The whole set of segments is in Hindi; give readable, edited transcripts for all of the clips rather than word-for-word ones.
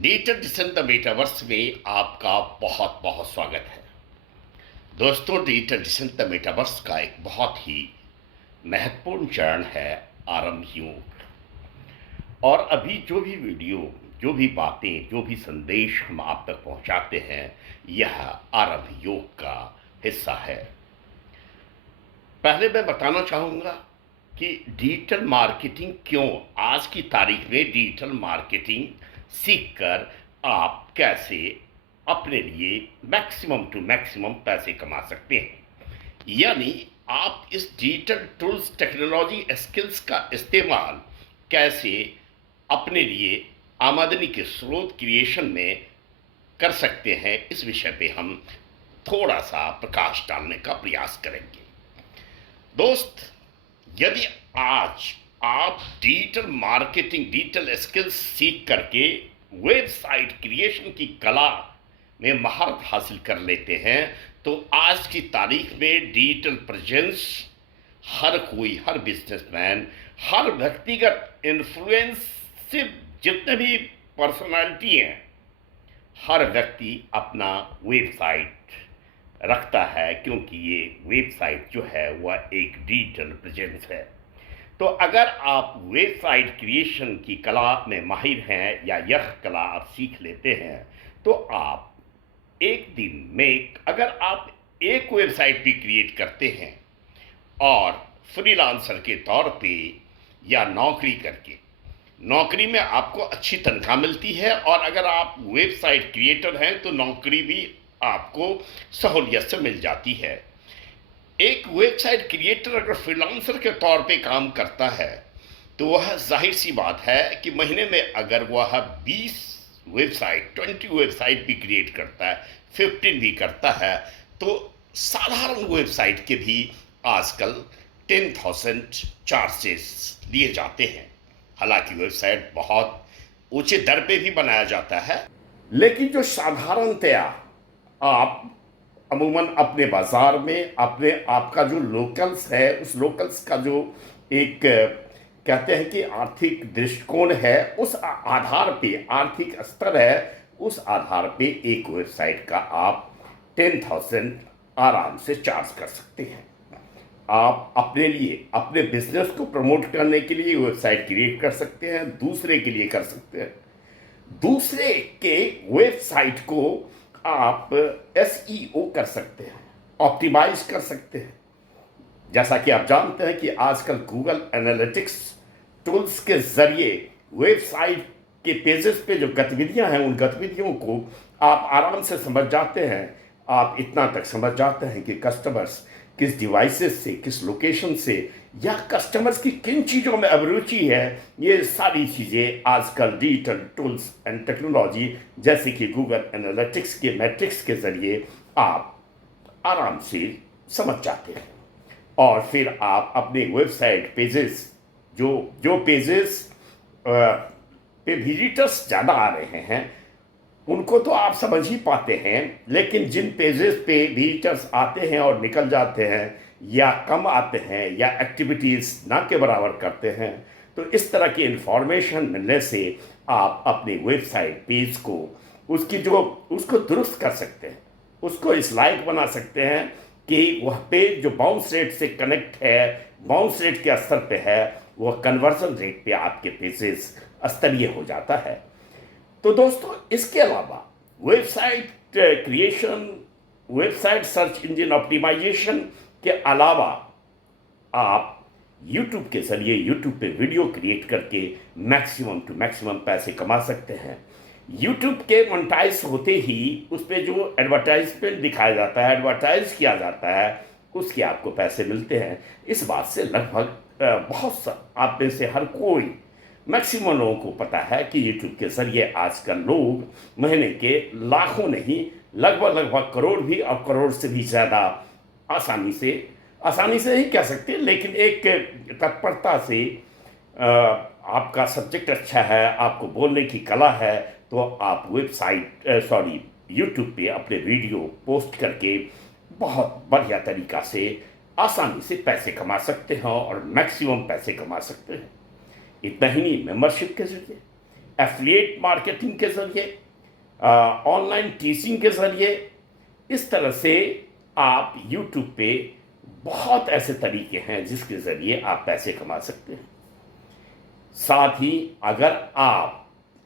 डिजिटल डिसन द मेटावर्स में आपका बहुत बहुत स्वागत है। दोस्तों, डिजिटल डिसन द मेटावर्स का एक बहुत ही महत्वपूर्ण चरण है आरंभ योग। और अभी जो भी वीडियो, जो भी बातें, जो भी संदेश हम आप तक पहुंचाते हैं, यह आरंभ योग का हिस्सा है। पहले मैं बताना चाहूँगा कि डिजिटल मार्केटिंग क्यों, आज की तारीख में डिजिटल मार्केटिंग सीखकर आप कैसे अपने लिए मैक्सिमम टू मैक्सिमम पैसे कमा सकते हैं। यानी आप इस डिजिटल टूल्स, टेक्नोलॉजी स्किल्स का इस्तेमाल कैसे अपने लिए आमदनी के स्रोत क्रिएशन में कर सकते हैं, इस विषय पे हम थोड़ा सा प्रकाश डालने का प्रयास करेंगे। दोस्त, यदि आज आप डिजिटल मार्केटिंग, डिजिटल स्किल्स सीख करके वेबसाइट क्रिएशन की कला में महारत हासिल कर लेते हैं, तो आज की तारीख में डिजिटल प्रेजेंस हर कोई, हर बिजनेसमैन, हर व्यक्तिगत इन्फ्लुएंसिव जितने भी पर्सनालिटी हैं, हर व्यक्ति अपना वेबसाइट रखता है, क्योंकि ये वेबसाइट जो है वह एक डिजिटल प्रेजेंस है। तो अगर आप वेबसाइट क्रिएशन की कला में माहिर हैं या यह कला आप सीख लेते हैं, तो आप एक दिन में, अगर आप एक वेबसाइट भी क्रिएट करते हैं और फ्रीलांसर के तौर पे या नौकरी करके, नौकरी में आपको अच्छी तनख्वाह मिलती है, और अगर आप वेबसाइट क्रिएटर हैं तो नौकरी भी आपको सहूलियत से मिल जाती है। एक वेबसाइट क्रिएटर अगर फ्रीलांसर के तौर पे काम करता है, तो वह जाहिर सी बात है कि महीने में अगर वह 20 वेबसाइट, 20 वेबसाइट भी क्रिएट करता है, 15 भी करता है, तो साधारण वेबसाइट के भी आजकल 10,000 चार्जेस लिए जाते हैं। हालांकि वेबसाइट बहुत ऊंचे दर पे भी बनाया जाता है, लेकिन जो साधारणतया आप अमूमन अपने बाजार में, अपने आपका जो लोकल्स है, उस लोकल्स का जो एक कहते हैं कि आर्थिक दृष्टिकोण है, उस आधार पे, आर्थिक स्तर है, उस आधार पे एक वेबसाइट का आप 10,000 आराम से चार्ज कर सकते हैं। आप अपने लिए, अपने बिजनेस को प्रमोट करने के लिए वेबसाइट क्रिएट कर सकते हैं, दूसरे के लिए कर सकते हैं, दूसरे के वेबसाइट को आप एसईओ कर सकते हैं, ऑप्टिमाइज कर सकते हैं। जैसा कि आप जानते हैं कि आजकल गूगल एनालिटिक्स टूल्स के जरिए वेबसाइट के पेजेस पे जो गतिविधियां हैं, उन गतिविधियों को आप आराम से समझ जाते हैं। आप इतना तक समझ जाते हैं कि कस्टमर्स किस डिवाइसेस से, किस लोकेशन से, या कस्टमर्स की किन चीज़ों में अभिरुचि है। ये सारी चीज़ें आजकल डिजिटल टूल्स एंड टेक्नोलॉजी जैसे कि गूगल एनालिटिक्स के मैट्रिक्स के ज़रिए आप आराम से समझ जाते हैं। और फिर आप अपने वेबसाइट पेजेस, जो पेजेस पे विजिटर्स ज़्यादा आ रहे हैं, उनको तो आप समझ ही पाते हैं, लेकिन जिन पेजेस पे विजिटर्स आते हैं और निकल जाते हैं, या कम आते हैं, या एक्टिविटीज़ ना के बराबर करते हैं, तो इस तरह की इंफॉर्मेशन मिलने से आप अपने वेबसाइट पेज को, उसको दुरुस्त कर सकते हैं, उसको इस लायक बना सकते हैं कि वह पेज जो बाउंस रेट से कनेक्ट है, बाउंस रेट के स्तर पे है, वह कन्वर्जन रेट पे आपके पेजेस स्तरीय हो जाता है। तो दोस्तों, इसके अलावा website creation, website search engine optimization के अलावा आप यूट्यूब के जरिए, यूट्यूब पे वीडियो क्रिएट करके मैक्सिमम टू मैक्सिमम पैसे कमा सकते हैं। यूट्यूब के मोनेटाइज होते ही उस पर जो एडवर्टाइजमेंट दिखाया जाता है, एडवर्टाइज किया जाता है, उसके आपको पैसे मिलते हैं। इस बात से लगभग आप में से हर कोई, मैक्सिमम लोगों को पता है कि यूट्यूब के जरिए आजकल लोग महीने के लाखों नहीं, लगभग करोड़ भी, और करोड़ से भी ज़्यादा आसानी से ही कह सकते हैं, लेकिन एक तत्परता से, आपका सब्जेक्ट अच्छा है, आपको बोलने की कला है, तो आप यूट्यूब पे अपने वीडियो पोस्ट करके बहुत बढ़िया तरीका से, आसानी से पैसे कमा सकते हैं, और मैक्सिमम पैसे कमा सकते हैं। इतना ही नहीं, मेंबरशिप के जरिए, एफिलिएट मार्केटिंग के ज़रिए, ऑनलाइन टीचिंग के ज़रिए। इस तरह से आप यूट्यूब पे बहुत ऐसे तरीके हैं जिसके ज़रिए आप पैसे कमा सकते हैं। साथ ही अगर आप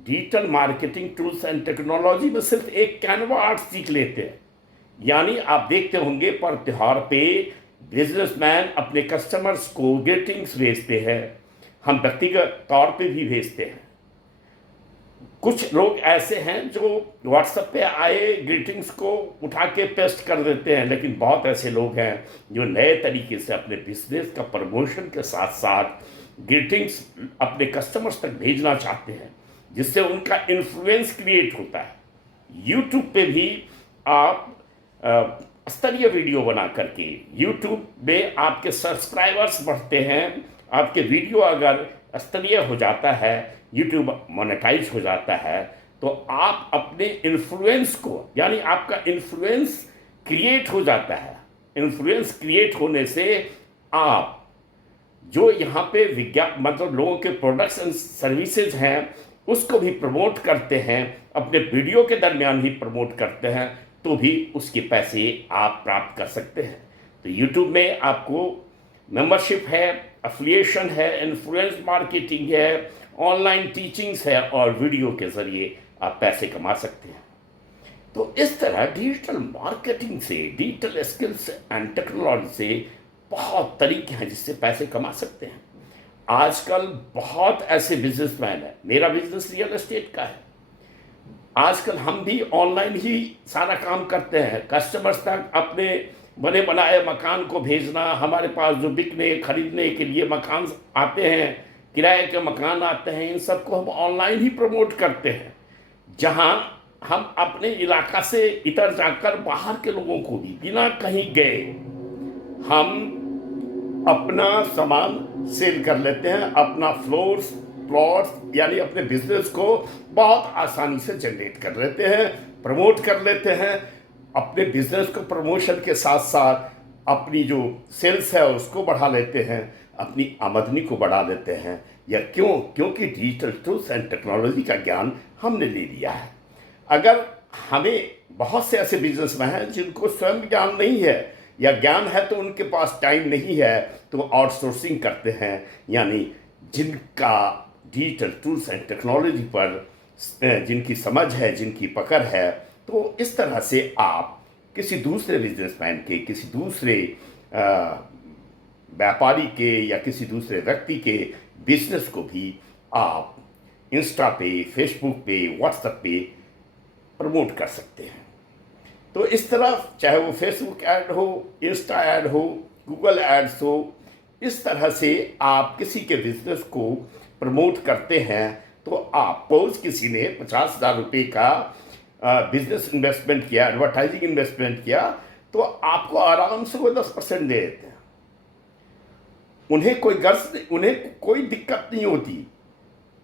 digital marketing tools and technology में सिर्फ एक कैनवा आर्ट सीख लेते हैं, यानी आप देखते होंगे पर त्योहार पे बिजनेसमैन अपने कस्टमर्स को ग्रीटिंग्स भेजते हैं, हम व्यक्तिगत तौर पे भी भेजते हैं। कुछ लोग ऐसे हैं जो व्हाट्सएप पे आए ग्रीटिंग्स को उठा के पेस्ट कर देते हैं, लेकिन बहुत ऐसे लोग हैं जो नए तरीके से अपने बिजनेस का प्रमोशन के साथ साथ ग्रीटिंग्स अपने कस्टमर्स तक भेजना चाहते हैं, जिससे उनका इन्फ्लुएंस क्रिएट होता है। यूट्यूब पे भी आप स्तरीय वीडियो बना करके यूट्यूब में आपके सब्सक्राइबर्स बढ़ते हैं, आपके वीडियो अगर स्तरीय हो जाता है, यूट्यूब मोनेटाइज हो जाता है, तो आप अपने इन्फ्लुएंस को, यानी आपका इन्फ्लुएंस क्रिएट हो जाता है। इन्फ्लुएंस क्रिएट होने से आप जो यहाँ पे मतलब लोगों के प्रोडक्ट्स एंड सर्विसेज हैं उसको भी प्रमोट करते हैं, अपने वीडियो के दरमियान ही प्रमोट करते हैं, तो भी उसके पैसे आप प्राप्त कर सकते हैं। तो यूट्यूब में आपको मेंबरशिप है, एफिलिएशन है, इन्फ्लुएंस मार्केटिंग है, ऑनलाइन टीचिंग्स है और वीडियो के ज़रिए आप पैसे कमा सकते हैं। तो इस तरह डिजिटल मार्केटिंग से, डिजिटल स्किल्स एंड टेक्नोलॉजी से बहुत तरीके हैं जिससे पैसे कमा सकते हैं। आजकल बहुत ऐसे बिजनेसमैन हैं, मेरा बिजनेस रियल एस्टेट का है, आजकल हम भी ऑनलाइन ही सारा काम करते हैं। कस्टमर्स तक अपने बने बनाए मकान को भेजना, हमारे पास जो बिकने खरीदने के लिए मकान आते हैं, किराए के मकान आते हैं, इन सबको हम ऑनलाइन ही प्रमोट करते हैं, जहां हम अपने इलाका से इधर जाकर बाहर के लोगों को भी बिना कहीं गए हम अपना सामान सेल कर लेते हैं, अपना फ्लोर्स प्लॉट्स यानी अपने बिजनेस को बहुत आसानी से जनरेट कर लेते हैं, प्रमोट कर लेते हैं। अपने बिजनेस को प्रमोशन के साथ साथ अपनी जो सेल्स है उसको बढ़ा लेते हैं, अपनी आमदनी को बढ़ा लेते हैं। या क्योंकि डिजिटल टूल्स एंड टेक्नोलॉजी का ज्ञान हमने ले लिया है। अगर हमें बहुत से ऐसे बिजनेसमैन हैं जिनको स्वयं ज्ञान नहीं है, या ज्ञान है तो उनके पास टाइम नहीं है, तो आउटसोर्सिंग करते हैं, यानी जिनका डिजिटल टूल्स एंड टेक्नोलॉजी पर जिनकी समझ है, जिनकी पकड़ है, तो इस तरह से आप किसी दूसरे बिजनेसमैन के, किसी दूसरे व्यापारी के या किसी दूसरे व्यक्ति के बिजनेस को भी आप इंस्टा पे, फेसबुक पे, व्हाट्सएप पे प्रमोट कर सकते हैं। तो इस तरह चाहे वो फेसबुक ऐड हो, इंस्टा ऐड हो, गूगल एड्स हो, इस तरह से आप किसी के बिजनेस को प्रमोट करते हैं। तो आप सपोज किसी ने 50,000 रुपये का बिजनेस इन्वेस्टमेंट किया, एडवर्टाइजिंग इन्वेस्टमेंट किया, तो आपको आराम से वो 10% दे देते हैं। उन्हें कोई दिक्कत नहीं होती,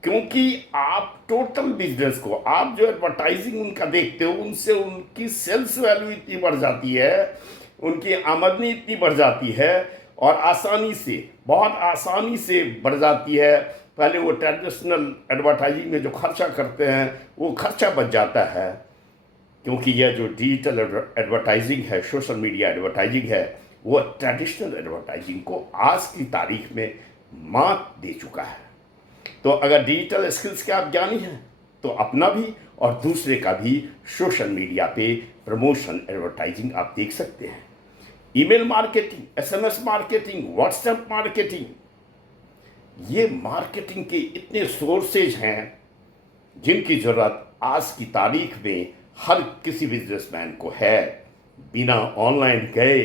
क्योंकि आप टोटल बिजनेस को, आप जो एडवर्टाइजिंग उनका देखते हो, उनसे उनकी सेल्स वैल्यू इतनी बढ़ जाती है, उनकी आमदनी इतनी बढ़ जाती है और बहुत आसानी से बढ़ जाती है। पहले वो ट्रेडिशनल एडवर्टाइजिंग में जो खर्चा करते हैं वो खर्चा बच जाता है, क्योंकि यह जो डिजिटल एडवर्टाइजिंग है, सोशल मीडिया एडवर्टाइजिंग है, वो ट्रेडिशनल एडवर्टाइजिंग को आज की तारीख में मात दे चुका है। तो अगर डिजिटल स्किल्स के आप ज्ञानी हैं तो अपना भी और दूसरे का भी सोशल मीडिया पे प्रमोशन एडवर्टाइजिंग आप देख सकते हैं। Email marketing, SMS marketing, WhatsApp marketing, ये मार्केटिंग के इतने सोर्सेज हैं जिनकी ज़रूरत आज की तारीख में हर किसी बिजनेसमैन को है। बिना ऑनलाइन गए,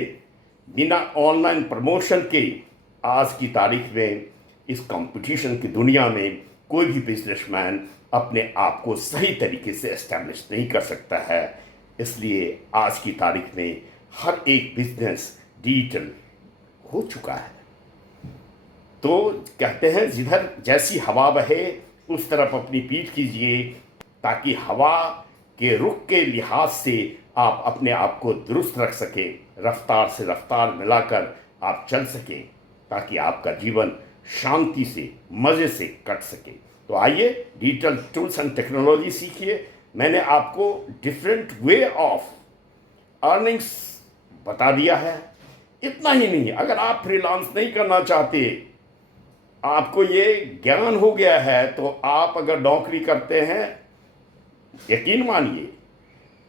बिना ऑनलाइन प्रमोशन के आज की तारीख में इस कंपटीशन की दुनिया में कोई भी बिजनेसमैन अपने आप को सही तरीके से एस्टैब्लिश नहीं कर सकता है। इसलिए आज की तारीख में हर एक बिजनेस डिजिटल हो चुका है। तो कहते हैं जिधर जैसी हवा बहे उस तरफ अपनी पीठ कीजिए, ताकि हवा के रुख के लिहाज से आप अपने आप को दुरुस्त रख सकें, रफ्तार से रफ्तार मिलाकर आप चल सकें, ताकि आपका जीवन शांति से, मज़े से कट सके। तो आइए डिजिटल टूल्स एंड टेक्नोलॉजी सीखिए। मैंने आपको डिफरेंट वे ऑफ अर्निंग्स बता दिया है। इतना ही नहीं, अगर आप फ्रीलांस नहीं करना चाहते, आपको ये ज्ञान हो गया है, तो आप अगर नौकरी करते हैं, यकीन मानिए,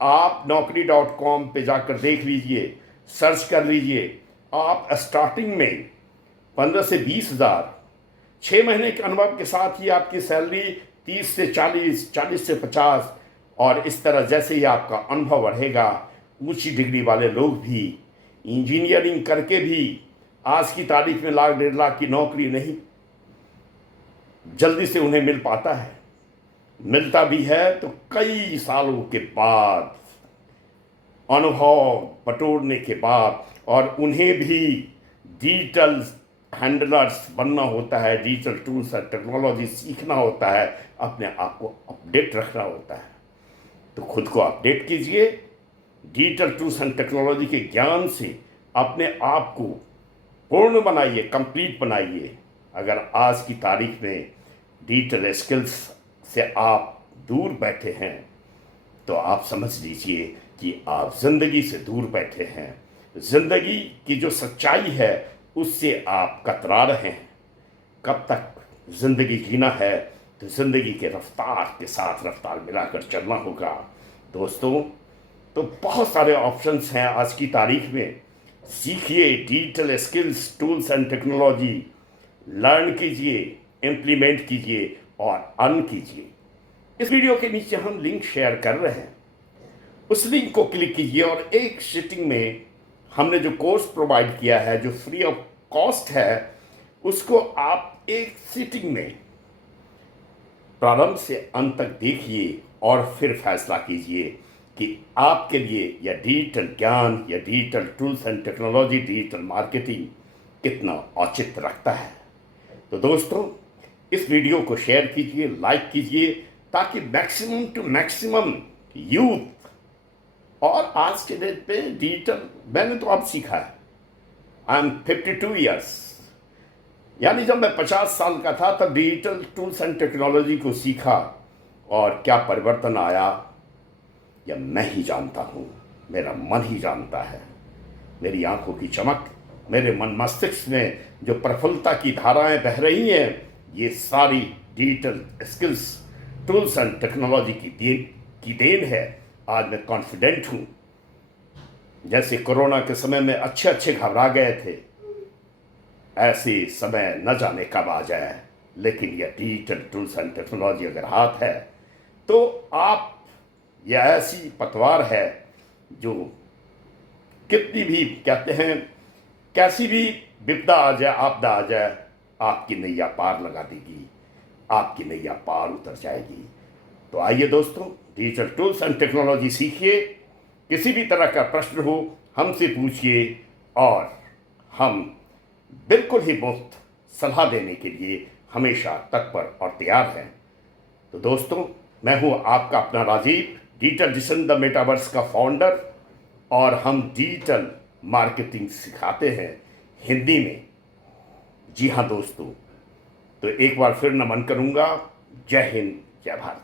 आप naukri.com पे जाकर देख लीजिए, सर्च कर लीजिए। आप स्टार्टिंग में 15 से 20 हज़ार, 6 महीने के अनुभव के साथ ही आपकी सैलरी 30 से 40, 40 से 50, और इस तरह जैसे ही आपका अनुभव बढ़ेगा, ऊंची डिग्री वाले लोग भी इंजीनियरिंग करके भी आज की तारीख में 1,00,000 1,50,000 की नौकरी नहीं जल्दी से उन्हें मिल पाता है। मिलता भी है तो कई सालों के बाद, अनुभव बटोरने के बाद, और उन्हें भी डिजिटल हैंडलर्स बनना होता है, डिजिटल टूल्स और टेक्नोलॉजी सीखना होता है, अपने आप को अपडेट रखना होता है। तो खुद को अपडेट कीजिए, डिजिटल टूल्स एंड टेक्नोलॉजी के ज्ञान से अपने आप को पूर्ण बनाइए, कंप्लीट बनाइए। अगर आज की तारीख में डिजिटल स्किल्स से आप दूर बैठे हैं, तो आप समझ लीजिए कि आप ज़िंदगी से दूर बैठे हैं। ज़िंदगी की जो सच्चाई है उससे आप कतरा रहे हैं। कब तक ज़िंदगी जीना है, तो ज़िंदगी के रफ्तार के साथ रफ्तार मिलाकर चलना होगा। दोस्तों, तो बहुत सारे ऑप्शंस हैं आज की तारीख में। सीखिए digital skills, tools and technology, learn कीजिए, इम्प्लीमेंट कीजिए और अर्न कीजिए। इस वीडियो के नीचे हम लिंक शेयर कर रहे हैं, उस लिंक को क्लिक कीजिए और एक सिटिंग में हमने जो कोर्स प्रोवाइड किया है, जो फ्री ऑफ कॉस्ट है, उसको आप एक सिटिंग में प्रारंभ से अंत तक देखिए और फिर फैसला कीजिए कि आपके लिए यह डिजिटल ज्ञान या digital tools and technology, digital marketing कितना औचित्य रखता है। तो दोस्तों, इस वीडियो को शेयर कीजिए, लाइक कीजिए, ताकि मैक्सिमम टू मैक्सिमम यूथ, और आज के डेट पे डिजिटल मैंने तो अब सीखा है। आई एम 52 ईयर्स, यानी जब मैं 50 साल का था तब डिजिटल टूल्स एंड टेक्नोलॉजी को सीखा, और क्या परिवर्तन आया यह मैं ही जानता हूँ, मेरा मन ही जानता है। मेरी आंखों की चमक, मेरे मन मस्तिष्क में जो प्रफुल्लता की धाराएं बह रही हैं, ये सारी digital skills, tools and technology की देन है। आज मैं कॉन्फिडेंट हूँ। जैसे कोरोना के समय में अच्छे घबरा गए थे, ऐसे समय न जाने कब आ जाए, लेकिन यह डिजिटल टूल्स एंड टेक्नोलॉजी अगर हाथ है, तो आप, यह ऐसी पतवार है जो कितनी भी, कहते हैं, कैसी भी विपदा आ जाए, आपदा आ जाए, आपकी नैया पार लगा देगी, आपकी नैया पार उतर जाएगी। तो आइए दोस्तों, डिजिटल टूल्स एंड टेक्नोलॉजी सीखिए। किसी भी तरह का प्रश्न हो, हमसे पूछिए, और हम बिल्कुल ही मुफ्त सलाह देने के लिए हमेशा तत्पर और तैयार हैं। तो दोस्तों, मैं हूँ आपका अपना Rajeev, digital digital the metaverse का फाउंडर, और हम डिजिटल मार्केटिंग सिखाते हैं हिंदी में। जी हाँ दोस्तों, तो एक बार फिर नमन करूँगा। जय हिंद, जय भारत।